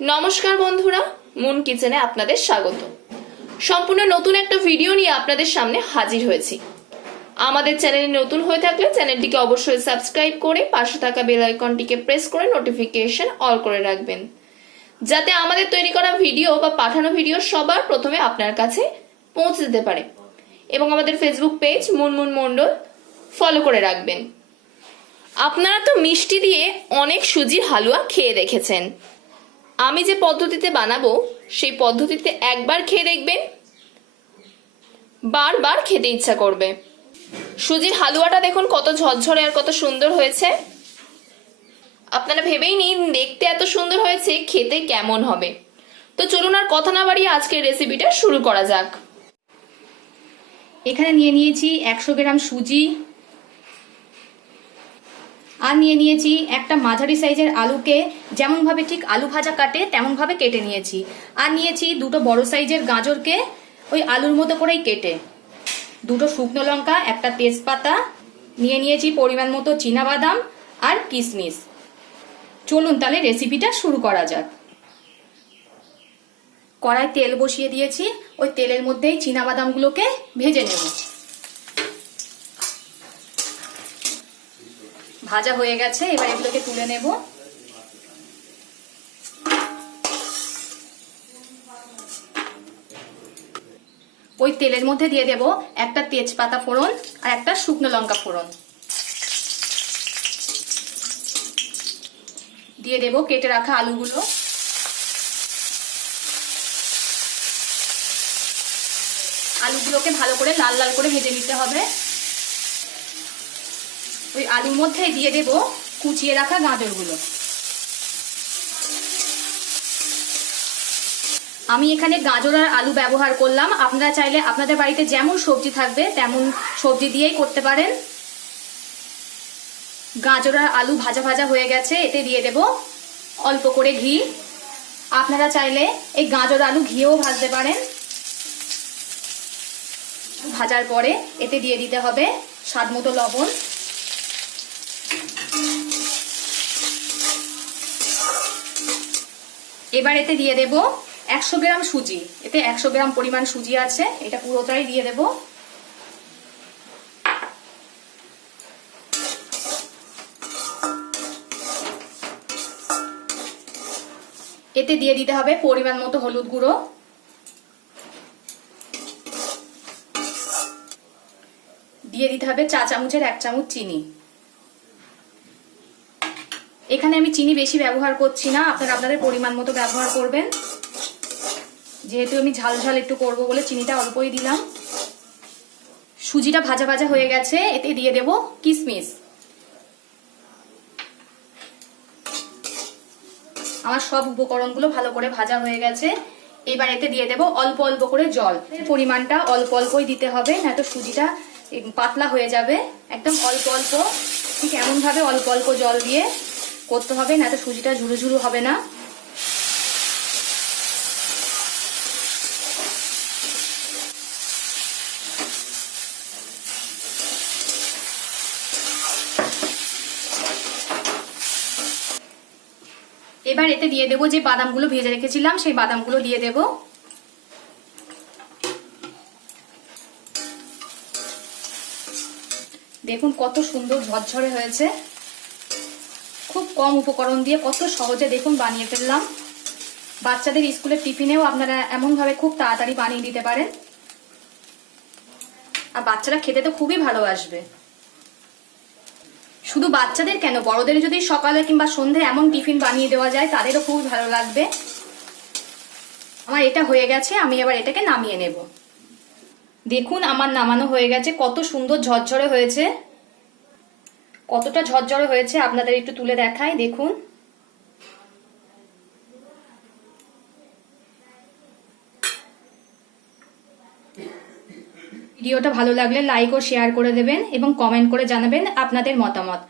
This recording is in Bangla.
নমস্কার বন্ধুরা, মুন কিচেনে আপনাদের স্বাগত। সম্পূর্ণ নতুন একটা ভিডিও নিয়ে আপনাদের সামনে হাজির হয়েছি। আমাদের চ্যানেলে নতুন হয়ে থাকলে চ্যানেলটিকে অবশ্যই সাবস্ক্রাইব করে পাশে থাকা বেল আইকনটিকে প্রেস করে নোটিফিকেশন অল করে রাখবেন। যাতে আমাদের তৈরি করা ভিডিও বা পাঠানো ভিডিও সবার প্রথমে আপনার কাছে পৌঁছে যেতে পারে এবং আমাদের Facebook page Munmun Mondal follow করে রাখবেন। আপনারা তো মিষ্টি দিয়ে অনেক সুজির হালুয়া খেয়ে দেখেছেন। আমি যে পদ্ধতিতে বানাবো, সেই পদ্ধতিতে একবার খেয়ে দেখবেন। বারবার খেতে ইচ্ছা করবে। সুজির হালুয়াটা দেখুন কত ঝরঝরে আর কত সুন্দর হয়েছে। আপনারা ভেবেই নিন, দেখতে এত সুন্দর হয়েছে, খেতে কেমন হবে। তো চলুন আর কথা না বাড়িয়ে আজকের রেসিপিটা শুরু করা যাক। এখানে নিয়ে নিয়েছি একশো গ্রাম সুজি আর নিয়ে নিয়েছি একটা মাঝারি সাইজের আলুকে, যেমনভাবে ঠিক আলু ভাজা কাটে, তেমনভাবে কেটে নিয়েছি। আর নিয়েছি দুটো বড় সাইজের গাজরকে ওই আলুর মতো করেই কেটে। দুটো শুকনো লঙ্কা, একটা তেজপাতা, নিয়ে নিয়েছি পরিমাণ মতো বাদাম আর কিশমিশ চলুন তাহলে রেসিপিটা শুরু করা যাক। কড়াই তেল বসিয়ে দিয়েছি, ওই তেলের মধ্যেই বাদামগুলোকে ভেজে নেব। ভাজা হয়ে গেছে, এবার এগুলোকে তুলে নেব। ওই তেলের মধ্যে দিয়ে দেব একটা তেজপাতা ফোড়ন আর একটা শুকনো লঙ্কা ফোড়ন। দিয়ে দেব কেটে রাখা আলুগুলো। আলুগুলোকে ভালো করে লাল লাল করে ভেজে নিতে হবে। ওই আলুর মধ্যে দিয়ে দেব কুচিয়ে রাখা গাজরগুলো। আমি এখানে গাজর আর আলু ব্যবহার করলাম। আপনারা চাইলে আপনাদের বাড়িতে যেমন সবজি থাকবে, তেমন সবজি দিয়েই করতে পারেন। গাজর আর আলু ভাজা ভাজা হয়ে গেছে, এতে দিয়ে দেব অল্প করে ঘি। আপনারা চাইলে এই গাজর আলু ঘিয়েও ভাজতে পারেন। ভাজার পরে এতে দিয়ে দিতে হবে স্বাদ মতো লবণ। এবার এতে দিয়ে দেব একশো গ্রাম সুজি। এতে একশো গ্রাম পরিমাণ সুজি আছে। এটা পুরোটাই দিয়ে দেব। এতে দিয়ে দিতে হবে পরিমাণ মতো হলুদ গুঁড়ো। দিয়ে দিতে হবে চা চামচের এক চামচ চিনি। এখানে আমি চিনি বেশি ব্যবহার করছি না, আপনারা আপনাদের পরিমাণ মতো ব্যবহার করবেন। যেহেতু আমি ঝাল ঝাল একটু করব বলে চিনিটা অল্পই দিলাম। সুজিটা ভাজা ভাজা হয়ে গেছে, এতে দিয়ে দেব কিশমিশ আমার সব উপকরণগুলো ভালো করে ভাজা হয়ে গেছে। এবার এতে দিয়ে দেব অল্প অল্প করে জল। পরিমাণটা অল্প অল্পই দিতে হবে, না তো সুজিটা পাতলা হয়ে যাবে। একদম অল্প অল্প, ঠিক এমনভাবে অল্প অল্প জল দিয়ে করতে হবে, না তো সুজিটা ঝুরু ঝুরু হবে না। এবার এতে দিয়ে দেবো যে বাদামগুলো ভেজে রেখেছিলাম, সেই বাদামগুলো দিয়ে দেব। দেখুন কত সুন্দর ঝরঝরে হয়েছে। কম উপকরণ দিয়ে কত সহজে দেখুন বানিয়ে ফেললাম। বাচ্চাদের স্কুলের টিফিনেও আপনারা এমনভাবে খুব তাড়াতাড়ি বানিয়ে দিতে পারেন। আর বাচ্চারা খেতে তো খুবই ভালোবাসবে। শুধু বাচ্চাদের কেন? বড়দের যদি সকালে কিংবা সন্ধে এমন টিফিন বানিয়ে দেওয়া যায়, তাদেরও খুবই ভালো লাগবে। আমার এটা হয়ে গেছে, আমি এবার এটাকে নামিয়ে নেব। দেখুন আমার নামানো হয়ে গেছে, কত সুন্দর ঝরঝরে হয়েছে। কতটা ঝরঝরে হয়েছে আপনাদের একটু তুলে দেখাই, দেখুন। ভিডিওটা ভালো লাগলে লাইক ও শেয়ার করে দেবেন এবং কমেন্ট করে জানাবেন আপনাদের মতামত।